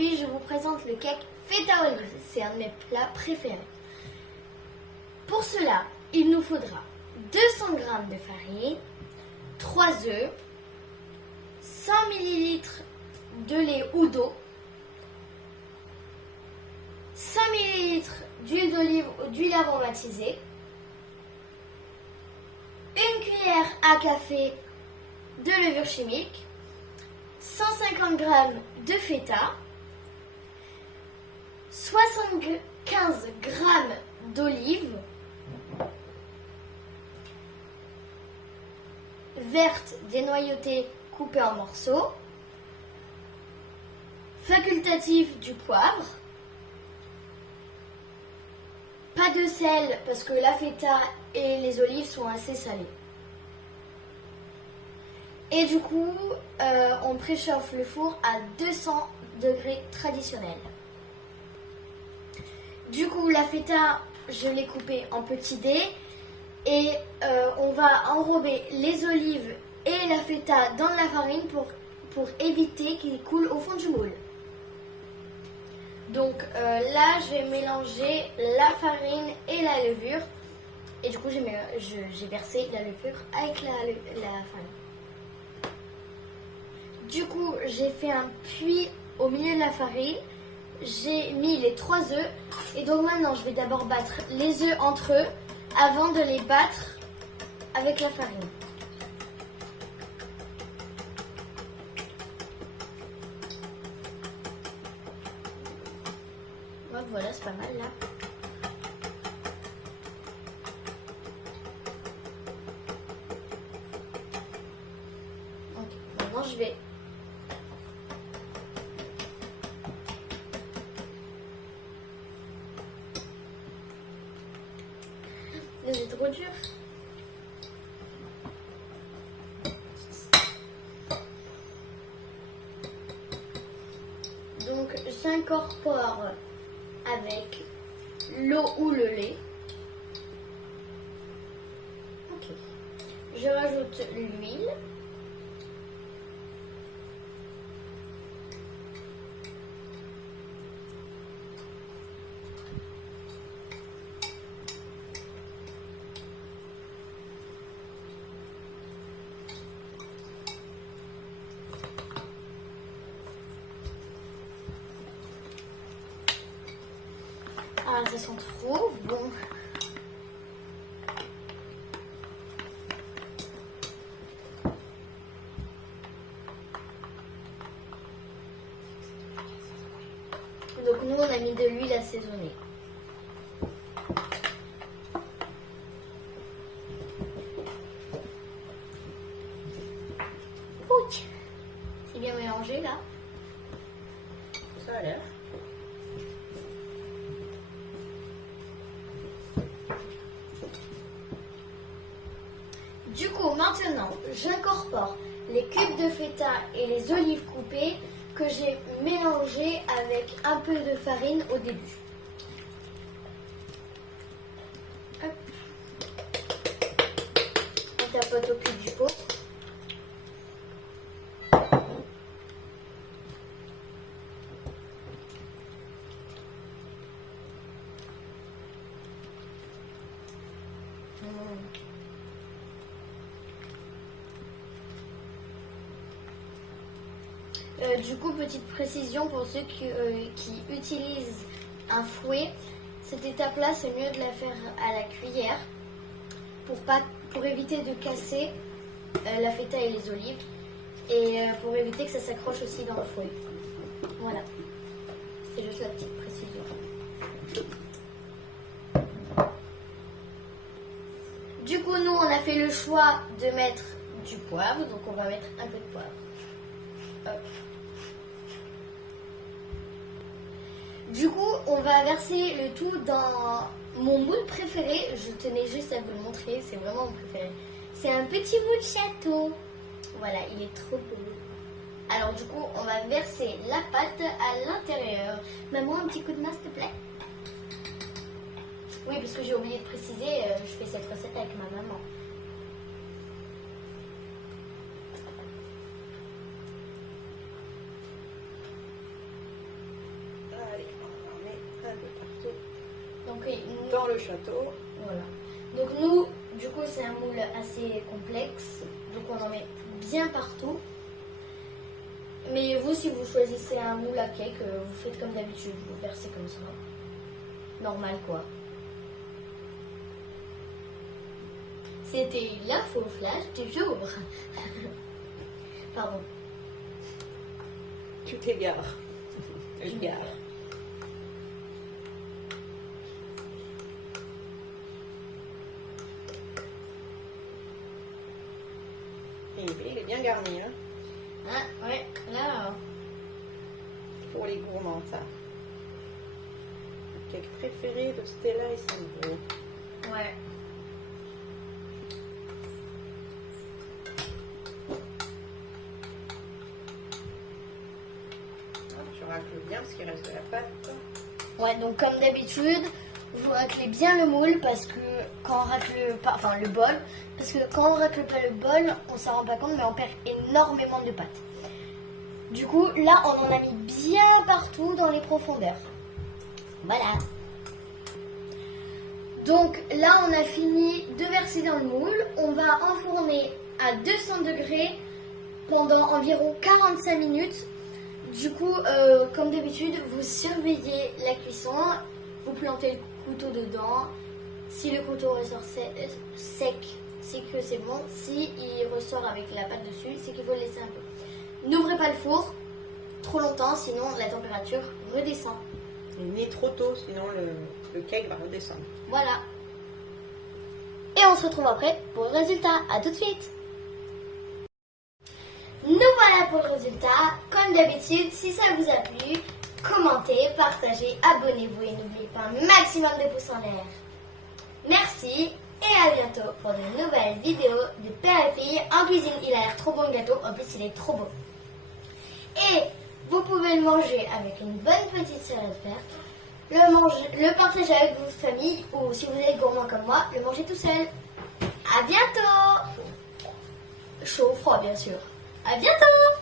Aujourd'hui, je vous présente le cake feta olive. C'est un de mes plats préférés. Pour cela, il nous faudra 200 g de farine, 3 œufs, 100 ml de lait ou d'eau, 5 ml d'huile d'olive ou d'huile aromatisée, une cuillère à café de levure chimique, 150 g de feta, 75 g d'olive verte dénoyautée coupée en morceaux, facultatif du poivre, pas de sel parce que la feta et les olives sont assez salées. Et du coup, on préchauffe le four à 200 degrés traditionnels. Du coup, la feta, je l'ai coupée en petits dés et on va enrober les olives et la feta dans la farine pour éviter qu'ils coulent au fond du moule. Donc là, je vais mélanger la farine et la levure. Et du coup, j'ai versé la levure avec la farine. Du coup, j'ai fait un puits au milieu de la farine. J'ai mis les 3 œufs. Et donc maintenant, je vais d'abord battre les œufs entre eux avant de les battre avec la farine. Ouais, voilà, c'est pas mal là. Ok, maintenant je vais c'est trop dur. Donc j'incorpore avec l'eau ou le lait. Ok. Je rajoute l'huile. Ah, ça sent trop bon. Donc nous, on a mis de l'huile assaisonnée. Ouch, c'est bien mélangé là. Ça a l'air. Du coup, maintenant, j'incorpore les cubes de feta et les olives coupées que j'ai mélangées avec un peu de farine au début. Hop. On tapote au cul du pot. Du coup, petite précision pour ceux qui utilisent un fouet, cette étape-là, c'est mieux de la faire à la cuillère pour éviter de casser la feta et les olives et pour éviter que ça s'accroche aussi dans le fouet. Voilà, c'est juste la petite précision. Du coup, nous, on a fait le choix de mettre du poivre, donc on va mettre un peu de poivre. Hop. Du coup, on va verser le tout dans mon moule préféré. Je tenais juste à vous le montrer, c'est vraiment mon préféré. C'est un petit moule château. Voilà, il est trop beau. Alors du coup, on va verser la pâte à l'intérieur. Maman, un petit coup de main, s'il te plaît. Oui, parce que j'ai oublié de préciser, je fais cette recette avec ma maman. peu partout Donc, oui, nous, dans le château. voilà. Donc nous, du coup, c'est un moule assez complexe. Donc on en met bien partout. Mais vous, si vous choisissez un moule à cake, vous faites comme d'habitude. Vous versez comme ça. Normal, quoi. C'était l'info flash du jour. Pardon. Tu t'égares. Égare. Il est bien garni, hein. Ah, ouais, là. Pour les gourmands, ça. Le cake préféré de Stella et Sandro. Ouais. Tu racles bien parce qu'il reste de la pâte. Ouais, donc comme d'habitude, vous raclez bien le moule parce que quand on racle pas, enfin le bol, parce que quand on racle pas le bol, on s'en rend pas compte, mais on perd énormément de pâte. Du coup, là, on en a mis bien partout dans les profondeurs. Voilà. Donc là, on a fini de verser dans le moule. On va enfourner à 200 degrés pendant environ 45 minutes. Du coup, comme d'habitude, vous surveillez la cuisson, vous plantez le couteau dedans. Si le couteau ressort sec, c'est que c'est bon. Si il ressort avec la pâte dessus, c'est qu'il faut le laisser un peu. N'ouvrez pas le four trop longtemps, sinon la température redescend. Et ni trop tôt, sinon le cake va redescendre. Voilà. Et on se retrouve après pour le résultat. À tout de suite. Nous voilà pour le résultat. Comme d'habitude, si ça vous a plu, commentez, partagez, abonnez-vous et n'oubliez pas un maximum de pouces en l'air. Merci et à bientôt pour de nouvelles vidéos de père et fille en cuisine. Il a l'air trop bon le gâteau, en plus il est trop beau. Et vous pouvez le manger avec une bonne petite salade verte, le partager avec votre famille ou si vous êtes gourmand comme moi, le manger tout seul. À bientôt. Chaud ou froid bien sûr. À bientôt.